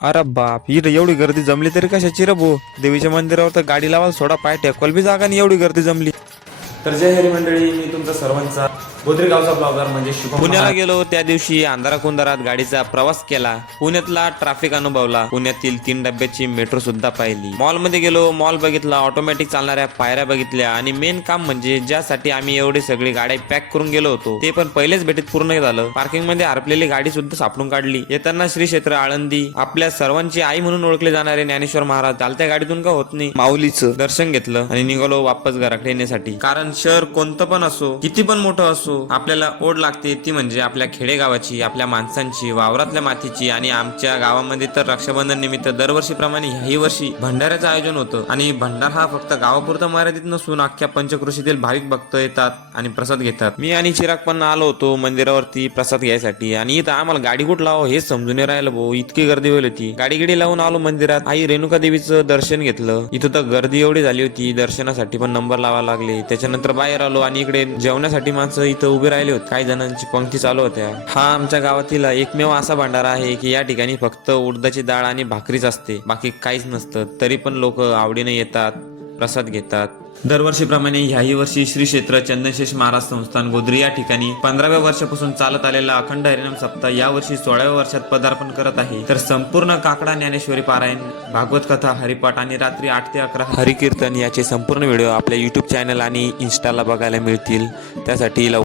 अरे बाप इथं एवढी गर्दी जमली तरी कशाची रे भो? देवीच्या मंदिरावर तर गाडी लावायला सोडा पाय टेकवाल बी जागा नाही एवढी गर्दी जमली. तर जय हरी मंडळी मी तुमचा सर्वांचा गोदरी ब्लॉगर म्हणजे पुण्याला गेलो त्या दिवशी अंधारा कुंधारात गाडीचा प्रवास केला. पुण्यातला ट्रॅफिक अनुभवला. पुण्यातील तीन डब्याची मेट्रो सुद्धा पाहिली. मॉलमध्ये गेलो मॉल बघितला ऑटोमॅटिक चालणाऱ्या पायऱ्या बघितल्या. आणि मेन काम म्हणजे ज्यासाठी आम्ही एवढी सगळी गाड्या पॅक करून गेलो होतो. ते पण पहिलेच भेटीत पूर्ण झालं. पार्किंगमध्ये हरपलेली गाडी सुद्धा सापडून काढली. येताना श्री क्षेत्र आळंदी आपल्या सर्वांची आई म्हणून ओळखले जाणारे ज्ञानेश्वर महाराज चालत्या गाडीतून का होत नाही? माऊलीचं दर्शन घेतलं आणि निघालो वापस घराकडे येण्यासाठी. कारण शहर कोणतं पण असो किती पण मोठं असो आपल्याला ओढ लागते ती म्हणजे आपल्या खेडेगावाची आपल्या माणसांची वावरातल्या मातीची आणि आमच्या गावामध्ये तर रक्षाबंधन निमित्त दरवर्षीप्रमाणे ह्याही वर्षी भंडाऱ्याचं आयोजन होतं. आणि भंडार हा फक्त गावापुरता मर्यादित नसून अख्ख्या पंचकृषीतील भाविक भक्त येतात आणि प्रसाद घेतात. मी आणि चिराग पण आलो होतो मंदिरावरती प्रसाद घ्यायसाठी. आणि इथं आम्हाला गाडी कुठं लावा हेच समजून राहिलं भाऊ. इतकी गर्दी होईल होती. गाडी गिडी लावून आलो मंदिरात. आई रेणुका देवीचं दर्शन घेतलं. इथं तर गर्दी एवढी झाली होती. दर्शनासाठी पण नंबर लावा लागले. त्याच्यानंतर बाहेर आलो आणि इकडे जेवण्यासाठी माणसं इथं उभे राहिले होते. काही जणांची पंक्ती चालू होत्या. हा आमच्या गावातील एकमेव असा भंडारा आहे की या ठिकाणी फक्त उडदाची डाळ आणि भाकरीच असते. बाकी काहीच नसतं. तरी पण लोक आवडीने येतात प्रसाद घेतात. दरवर्षीप्रमाणे ह्याही वर्षी श्री क्षेत्र चंदनशेष महाराज संस्थान गोद्री या ठिकाणी पंधराव्या वर्षापासून चालत आलेला अखंड हरिनाम सप्ताह या वर्षी सोळाव्या वर्षात पदार्पण करत आहे. तर संपूर्ण काकडा ज्ञानेश्वरी पारायण भागवत कथा हरिपाठ आणि रात्री आठ ते अकरा. हरिकीर्तन याचे संपूर्ण व्हिडिओ आपल्या युट्यूब चॅनल आणि इन्स्टाला बघायला मिळतील. त्यासाठी